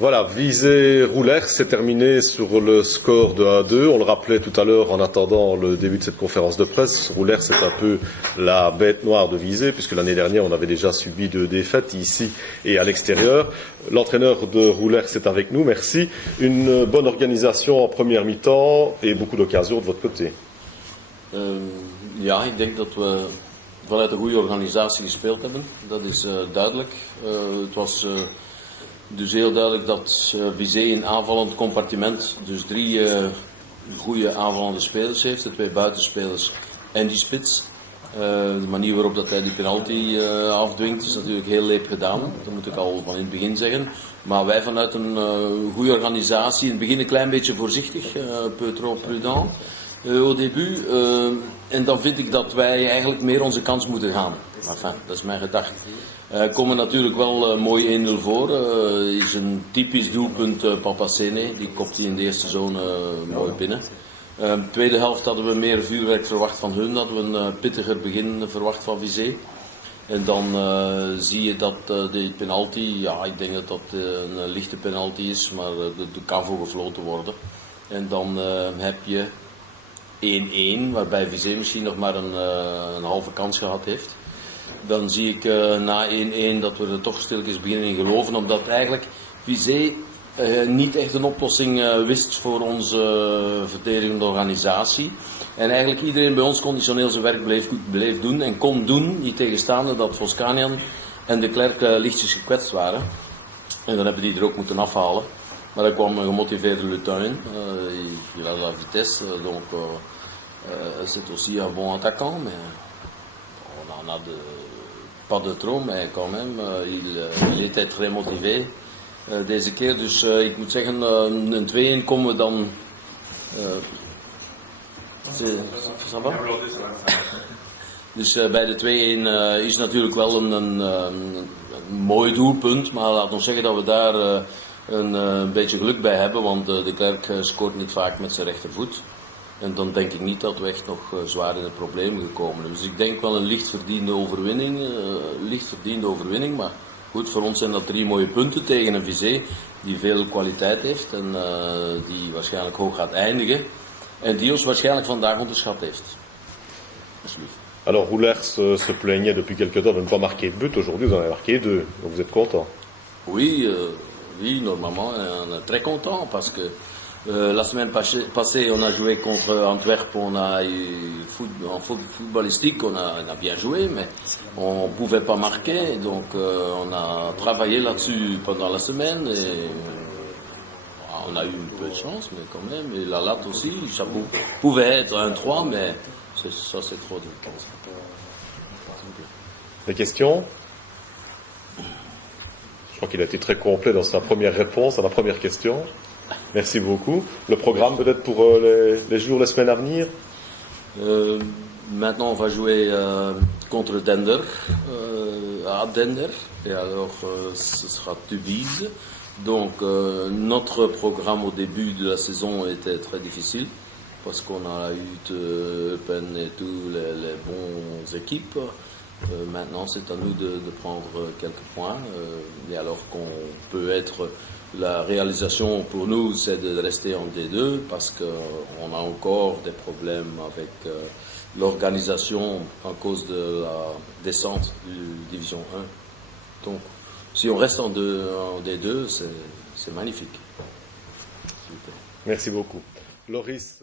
Voilà, Visé-Roulers, c'est terminé sur le score de 1-2. On le rappelait tout à l'heure en attendant le début de cette conférence de presse. Roulers, c'est un peu la bête noire de Visé, puisque l'année dernière, on avait déjà subi 2 défaites ici et à l'extérieur. L'entraîneur de Roulers est avec nous, merci. Une bonne organisation en première mi-temps et beaucoup d'occasions de votre côté. Ja, ik denk dat we vanuit een goede organisatie gespeeld hebben. Dat is duidelijk. Het was dus heel duidelijk dat Visé een aanvallend compartiment, dus 3 goede aanvallende spelers heeft, de 2 buitenspelers en die spits. De manier waarop dat hij die penalty afdwingt is natuurlijk heel leep gedaan, dat moet ik al van in het begin zeggen. Maar wij vanuit een goede organisatie, in het begin een klein beetje voorzichtig, peu trop prudent. Au début, en dan vind ik dat wij eigenlijk meer onze kans moeten gaan. Enfin, dat is mijn gedachte. Komen natuurlijk wel mooi 1-0 voor. Is een typisch doelpunt Papa Sene. Die kopt hij in de eerste zone mooi binnen. Tweede helft hadden we meer vuurwerk verwacht van hun. Hadden we een pittiger begin verwacht van Visé. En dan zie je dat de penalty, ja, ik denk dat dat een lichte penalty is, maar er kan voor gefloten worden. En dan heb je 1-1, waarbij Visé misschien nog maar een halve kans gehad heeft. Dan zie ik na 1-1 dat we er toch stilletjes beginnen in geloven, omdat eigenlijk Visé niet echt een oplossing wist voor onze verdedigende organisatie. En eigenlijk iedereen bij ons conditioneel zijn werk bleef doen en kon doen, niet tegenstaande dat Voskanian en de Klerk lichtjes gekwetst waren. En dan hebben die er ook moeten afhalen. Maar dan kwam een gemotiveerde Lutin, il a la vitesse, donc c'est aussi un bon attaquant, mais on en a pas de trop, mais quand même, il était très motivé deze keer. Dus ik moet zeggen, een 2-1 komen we dan... ça va? Dus bij de 2-1 is natuurlijk wel een mooi doelpunt, maar laat ons zeggen dat we daar een beetje geluk bij hebben, want de Klerk scoort niet vaak met zijn rechtervoet. En dan denk ik niet dat we echt nog zwaar in de problemen gekomen zijn. Dus ik denk wel een licht verdiende overwinning, maar goed, voor ons zijn dat 3 mooie punten tegen een Visé die veel kwaliteit heeft en die waarschijnlijk hoog gaat eindigen. En die ons waarschijnlijk vandaag onderschat heeft. Alsjeblieft. Alors Roulers se plaignait depuis quelque temps de ne pas marquer de but. Aujourd'hui, vous en avez marqué 2, donc vous êtes content. Oui, oui, normalement, on est très content parce que la semaine passée, on a joué contre Antwerp, on a eu en footballistique, on a bien joué, mais on ne pouvait pas marquer, donc on a travaillé là-dessus pendant la semaine et on a eu un peu de chance, mais quand même, et la latte aussi, ça pouvait être un 3, mais ça c'est trop dur. Des questions? Je crois qu'il a été très complet dans sa première réponse à la première question. Merci beaucoup. Le programme peut-être pour les jours, les semaines à venir? Maintenant, on va jouer contre Dender, à Dender, et alors ce sera Tubize. Donc notre programme au début de la saison était très difficile parce qu'on a eu Eupen et tous les bons équipes. Maintenant, c'est à nous de prendre quelques points. Et alors qu'on peut être... La réalisation pour nous, c'est de rester en D2 parce qu'on a encore des problèmes avec l'organisation à cause de la descente du Division 1. Donc, si on reste en D2, c'est magnifique. Merci beaucoup. Loris.